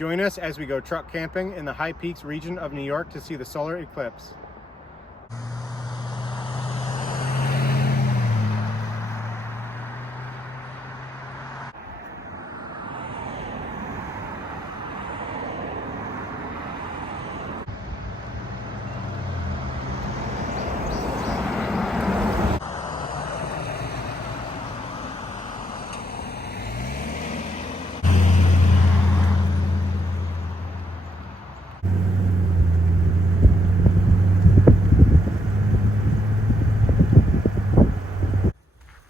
Join us as we go truck camping in the High Peaks region of New York to see the solar eclipse.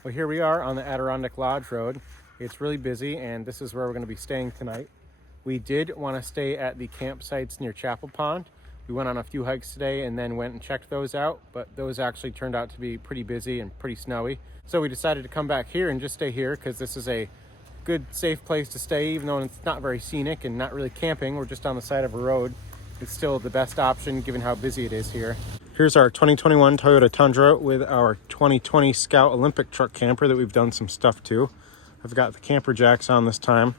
Well, here we are on the Adirondack Lodge Road. It's really busy, and this is where we're going to be staying tonight. We did want to stay at the campsites near Chapel Pond. We went on a few hikes today and then went and checked those out, but those actually turned out to be pretty busy and pretty snowy. So we decided to come back here and just stay here because this is a good, safe place to stay, even though it's not very scenic and not really camping. We're just on the side of a road. It's still the best option given how busy it is here. Here's our 2021 Toyota Tundra with our 2020 Scout Olympic truck camper that we've done some stuff to. I've got the camper jacks on this time.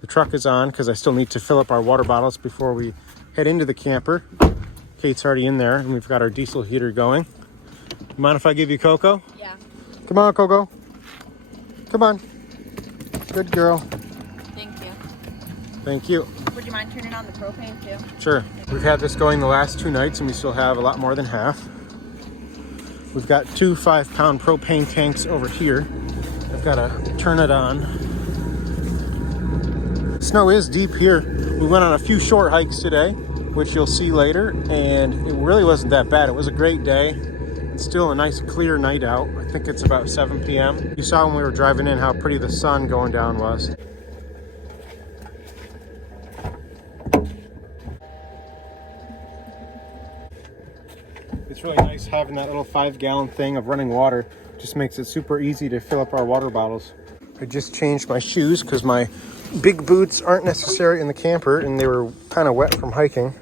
The truck is on because I still need to fill up our water bottles before we head into the camper. Kate's already in there, and we've got our diesel heater going. You mind if I give you Coco? Yeah. Come on, Coco. Come on. Good girl. Thank you. Thank you. Would you mind turning on the propane too? Sure. We've had this going the last 2 nights, and we still have a lot more than half. We've got 2 5-pound propane tanks over here. I've got to turn it on. Snow is deep here. We went on a few short hikes today, which you'll see later, and it really wasn't that bad. It was a great day. It's still a nice clear night out. I think it's about 7 p.m. You saw when we were driving in how pretty the sun going down was. It's really nice having that little 5-gallon thing of running water. Just makes it super easy to fill up our water bottles. I just changed my shoes because my big boots aren't necessary in the camper and they were kind of wet from hiking.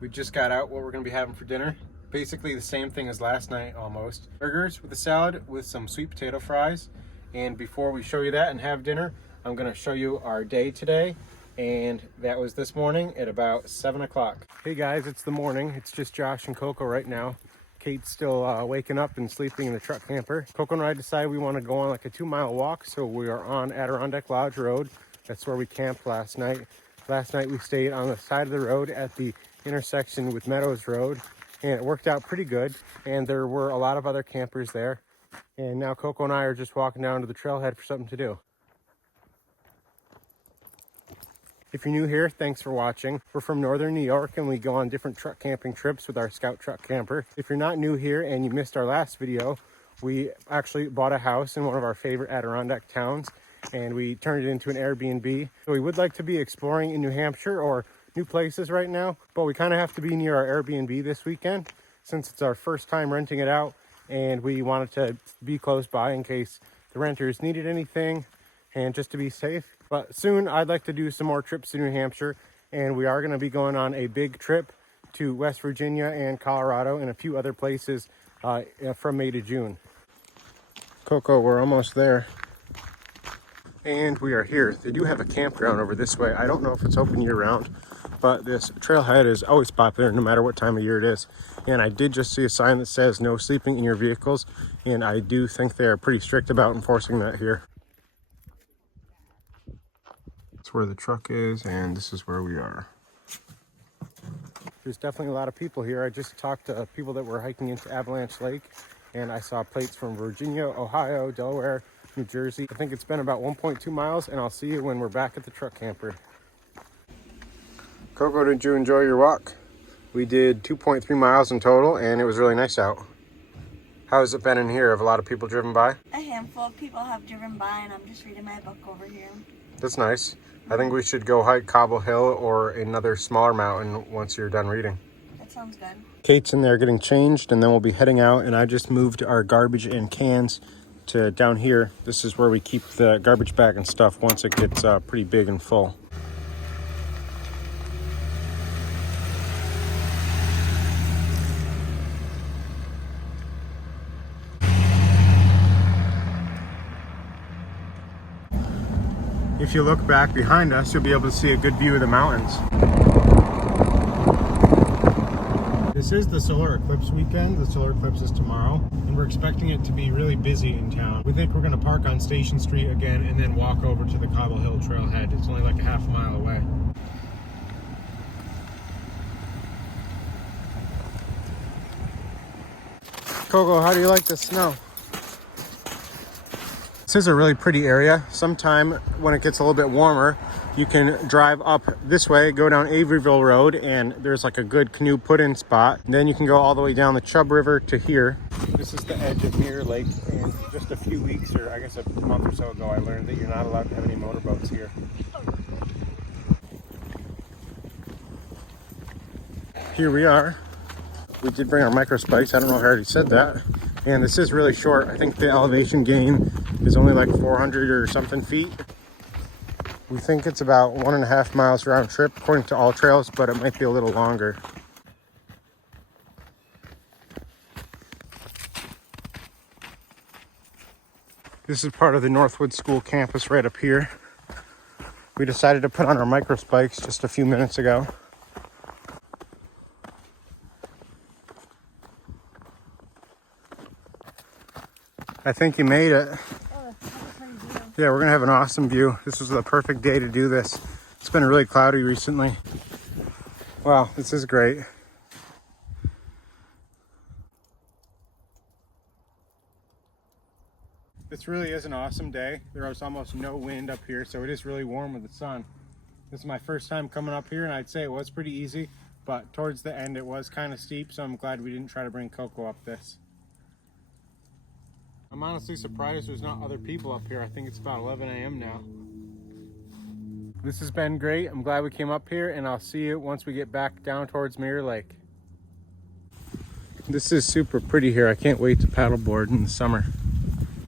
We just got out what we're going to be having for dinner. Basically the same thing as last night almost. Burgers with a salad with some sweet potato fries. And before we show you that and have dinner, I'm going to show you our day today. And that was this morning at about 7 o'clock. Hey guys, it's the morning. It's just Josh and Coco right now. Kate's still waking up and sleeping in the truck camper. Coco and I decided we want to go on like a 2-mile walk, so we are on Adirondack Lodge Road. That's where we camped last night. Last night we stayed on the side of the road at the intersection with Meadows Road, and it worked out pretty good. And there were a lot of other campers there. And now Coco and I are just walking down to the trailhead for something to do. If you're new here, thanks for watching. We're from northern New York and we go on different truck camping trips with our Scout truck camper. If you're not new here and you missed our last video, we actually bought a house in one of our favorite Adirondack towns and we turned it into an Airbnb. So we would like to be exploring in New Hampshire or new places right now, but we kind of have to be near our Airbnb this weekend since it's our first time renting it out, and we wanted to be close by in case the renters needed anything and just to be safe. But soon I'd like to do some more trips to New Hampshire, and we are going to be going on a big trip to West Virginia and Colorado and a few other places from May to June. Coco, we're almost there. And we are here. They do have a campground over this way. I don't know if it's open year round, but this trailhead is always popular no matter what time of year it is. And I did just see a sign that says no sleeping in your vehicles, and I do think they are pretty strict about enforcing that here. That's where the truck is, and this is where we are. There's definitely a lot of people here. I just talked to people that were hiking into Avalanche Lake, and I saw plates from Virginia, Ohio, Delaware, New Jersey. I think it's been about 1.2 miles, and I'll see you when we're back at the truck camper. Coco, did you enjoy your walk? We did 2.3 miles in total, and it was really nice out. How has it been in here? Have a lot of people driven by? A handful of people have driven by, and I'm just reading my book over here. That's nice. I think we should go hike Cobble Hill or another smaller mountain once you're done reading. That sounds good. Kate's in there getting changed, and then we'll be heading out, and I just moved our garbage and cans to down here. This is where we keep the garbage bag and stuff once it gets pretty big and full. If you look back behind us, you'll be able to see a good view of the mountains. This is the solar eclipse weekend. The solar eclipse is tomorrow, and we're expecting it to be really busy in town. We think we're going to park on Station Street again and then walk over to the Cobble Hill trailhead. It's only like a half mile away. Coco, how do you like the snow? This is a really pretty area. Sometime when it gets a little bit warmer, you can drive up this way, go down Averyville Road, and there's like a good canoe put-in spot. And then you can go all the way down the Chubb River to here. This is the edge of Mirror Lake, and just a few weeks, or I guess a month or so ago, I learned that you're not allowed to have any motorboats here. Here we are. We did bring our micro spikes. I don't know if I already said that. And this is really short. I think the elevation gain is only like 400 or something feet. We think it's about 1.5 miles round trip according to All Trails, but it might be a little longer. This is part of the Northwood School campus right up here. We decided to put on our micro spikes just a few minutes ago. I think you made it. Oh, that's a pretty view. Yeah, we're gonna have an awesome view. This was the perfect day to do this. It's been really cloudy recently. Wow, this is great. This really is an awesome day. There was almost no wind up here, so it is really warm with the sun. This is my first time coming up here, and I'd say it was pretty easy, but towards the end it was kind of steep, so I'm glad we didn't try to bring Coco up this. I'm honestly surprised there's not other people up here. I think it's about 11 a.m. now. This has been great. I'm glad we came up here, and I'll see you once we get back down towards Mirror Lake. This is super pretty here. I can't wait to paddleboard in the summer.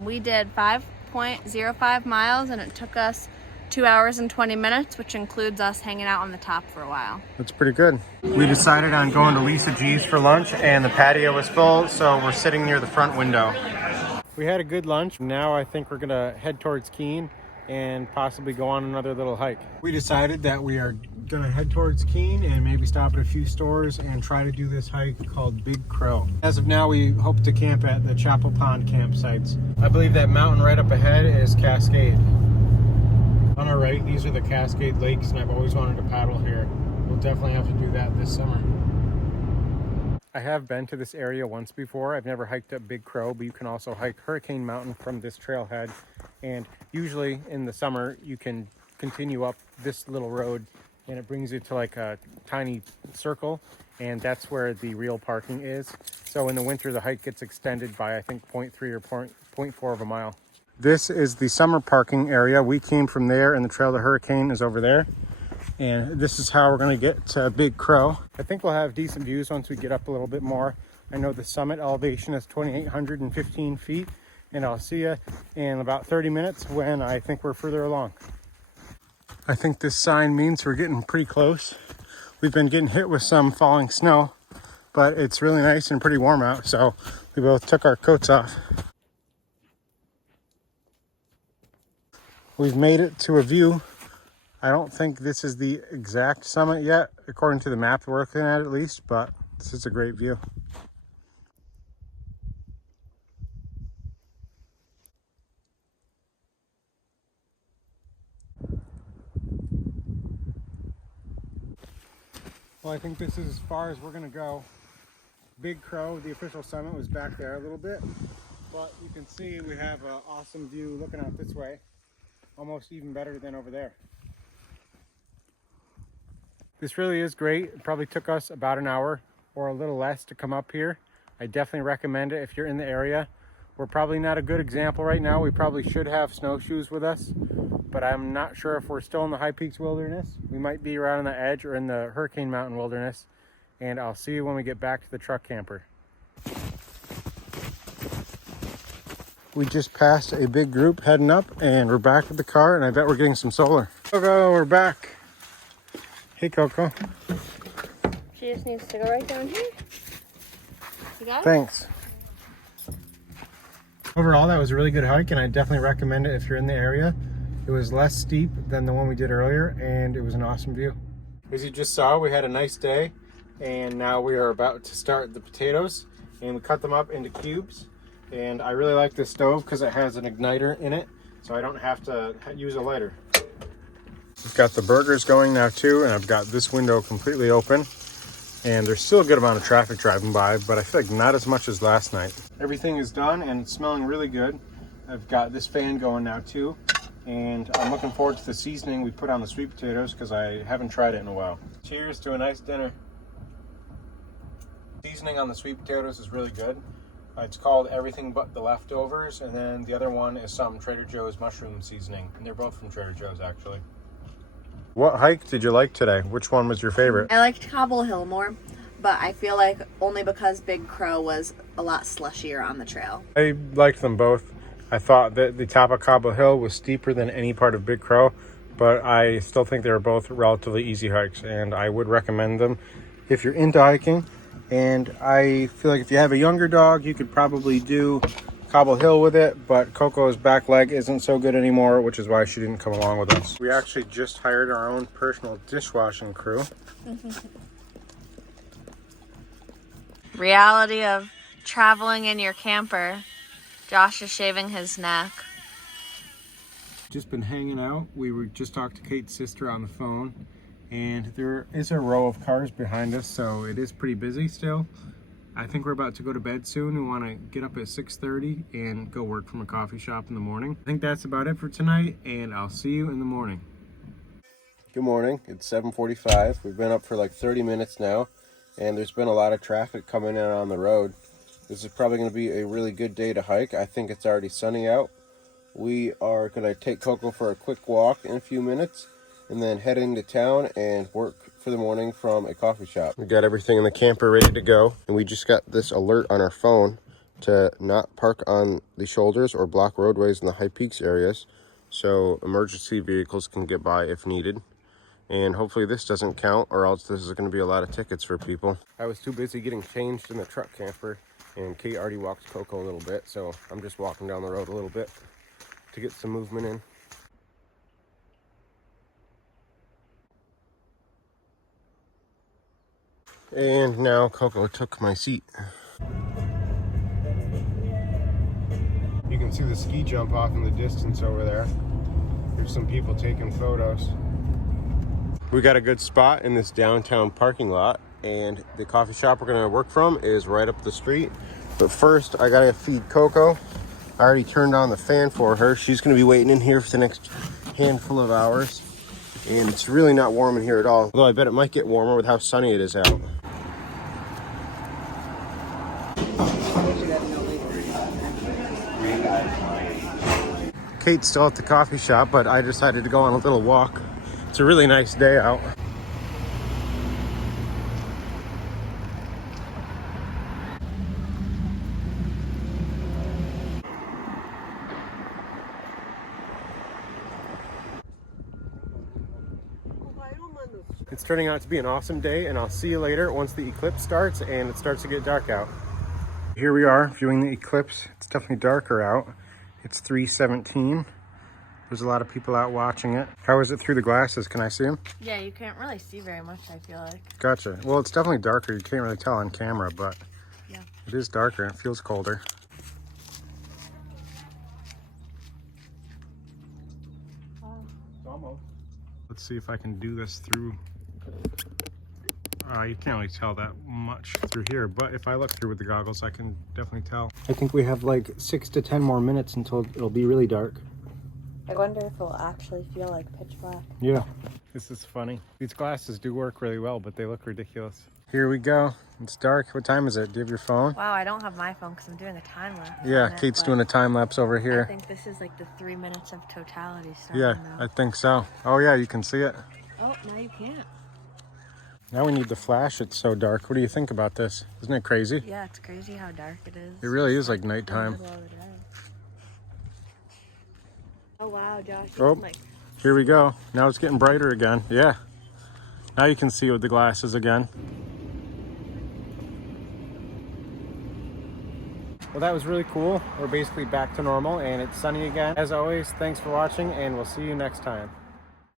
We did 5.05 miles, and it took us 2 hours and 20 minutes, which includes us hanging out on the top for a while. That's pretty good. We decided on going to Lisa G's for lunch, and the patio was full, so we're sitting near the front window. We had a good lunch. Now I think we're gonna head towards Keene and possibly go on another little hike. We decided that we are gonna head towards Keene and maybe stop at a few stores and try to do this hike called Big Crow. As of now, we hope to camp at the Chapel Pond campsites. I believe that mountain right up ahead is Cascade. On our right, these are the Cascade Lakes, and I've always wanted to paddle here. We'll definitely have to do that this summer. I have been to this area once before. I've never hiked up Big Crow, but you can also hike Hurricane Mountain from this trailhead. And usually in the summer, you can continue up this little road, and it brings you to like a tiny circle, and that's where the real parking is. So in the winter, the hike gets extended by, I think, 0.3 or 0.4 of a mile. This is the summer parking area. We came from there, and the Trail to Hurricane is over there. And this is how we're going to get to Big Crow. I think we'll have decent views once we get up a little bit more. I know the summit elevation is 2,815 feet, and I'll see you in about 30 minutes when I think we're further along. I think this sign means we're getting pretty close. We've been getting hit with some falling snow, but it's really nice and pretty warm out, so we both took our coats off. We've made it to a view. I don't think this is the exact summit yet, according to the map we're looking at least, but this is a great view. Well, I think this is as far as we're gonna go. Big Crow, the official summit, was back there a little bit, but you can see we have an awesome view looking out this way, almost even better than over there. This really is great. It probably took us about an hour or a little less to come up here. I definitely recommend it if you're in the area. We're probably not a good example right now. We probably should have snowshoes with us, but I'm not sure if we're still in the High Peaks Wilderness. We might be around on the edge or in the Hurricane Mountain Wilderness, and I'll see you when we get back to the truck camper. We just passed a big group heading up, and we're back at the car, and I bet we're getting some solar. Coco, we're back. Hey, Coco. She just needs to go right down here. You got it? Thanks. Overall, that was a really good hike, and I definitely recommend it if you're in the area. It It was less steep than the one we did earlier, and it was an awesome view. As you just saw, we had a nice day, and now we are about to start the potatoes, and we cut them up into cubes. And I really like this stove because it has an igniter in it, so I don't have to use a lighter. We've got the burgers going now too, and I've got this window completely open. And there's still a good amount of traffic driving by, but I feel like not as much as last night. Everything is done and it's smelling really good. I've got this fan going now too, and I'm looking forward to the seasoning we put on the sweet potatoes because I haven't tried it in a while. Cheers to a nice dinner. Seasoning on the sweet potatoes is really good. It's called Everything But the Leftovers, and then the other one is some Trader Joe's mushroom seasoning, and they're both from Trader Joe's actually. What hike did you like today? Which one was your favorite? I liked Cobble Hill more, but I feel like only because Big Crow was a lot slushier on the trail. I liked them both. I thought that the top of Cobble Hill was steeper than any part of Big Crow, but I still think they were both relatively easy hikes, and I would recommend them if you're into hiking. And I feel like if you have a younger dog, you could probably do Cobble Hill with it, but Coco's back leg isn't so good anymore, which is why she didn't come along with us. We actually just hired our own personal dishwashing crew. Reality of traveling in your camper. Josh is shaving his neck. Just been hanging out. We were just talked to Kate's sister on the phone, and there is a row of cars behind us, so it is pretty busy still. I think we're about to go to bed soon. We want to get up at 6:30 and go work from a coffee shop in the morning. I think that's about it for tonight, and I'll see you in the morning. Good morning. It's 7:45. We've been up for like 30 minutes now, and there's been a lot of traffic coming in on the road. This is probably going to be a really good day to hike. I think it's already sunny out. We are going to take Coco for a quick walk in a few minutes, and then head into town and work for the morning from a coffee shop. We got everything in the camper ready to go, and we just got this alert on our phone to not park on the shoulders or block roadways in the high peaks areas, so emergency vehicles can get by if needed. And hopefully this doesn't count, or else this is going to be a lot of tickets for people. I was too busy getting changed in the truck camper, and Kate already walked Coco a little bit, so I'm just walking down the road a little bit to get some movement in. And now Coco took my seat. You can see the ski jump off in the distance over there. There's some people taking photos. We got a good spot in this downtown parking lot, and the coffee shop we're gonna work from is right up the street. But first, I gotta feed Coco. I already turned on the fan for her. She's gonna be waiting in here for the next handful of hours. And it's really not warm in here at all. Although I bet it might get warmer with how sunny it is out. Kate's still at the coffee shop, but I decided to go on a little walk. It's a really nice day out. It's turning out to be an awesome day, and I'll see you later once the eclipse starts and it starts to get dark out. Here we are viewing the eclipse. It's definitely darker out. It's 3:17. There's a lot of people out watching it. How is it through the glasses? Can I see them? Yeah, you can't really see very much, I feel like. Gotcha. Well, it's definitely darker. You can't really tell on camera, but yeah, it is darker. It feels colder. Almost. Let's see if I can do this through. You can't really tell that much through here, but if I look through with the goggles, I can definitely tell. I think we have like 6 to 10 more minutes until it'll be really dark. I wonder if it'll actually feel like pitch black. Yeah. This is funny. These glasses do work really well, but they look ridiculous. Here we go. It's dark. What time is it? Do you have your phone? Wow, I don't have my phone because I'm doing a time lapse. Yeah, Kate's doing a time lapse over here. I think this is like the 3 minutes of totality starting Yeah, now. I think so. Oh yeah, you can see it. Oh, now you can't. Now we need the flash. It's so dark. What do you think about this? Isn't it crazy? Yeah, it's crazy how dark it is. It really is like in the nighttime. middle of the day. Oh wow, Josh. Oh, here we go. Now it's getting brighter again. Yeah. Now you can see with the glasses again. Well, that was really cool. We're basically back to normal and it's sunny again. As always, thanks for watching and we'll see you next time.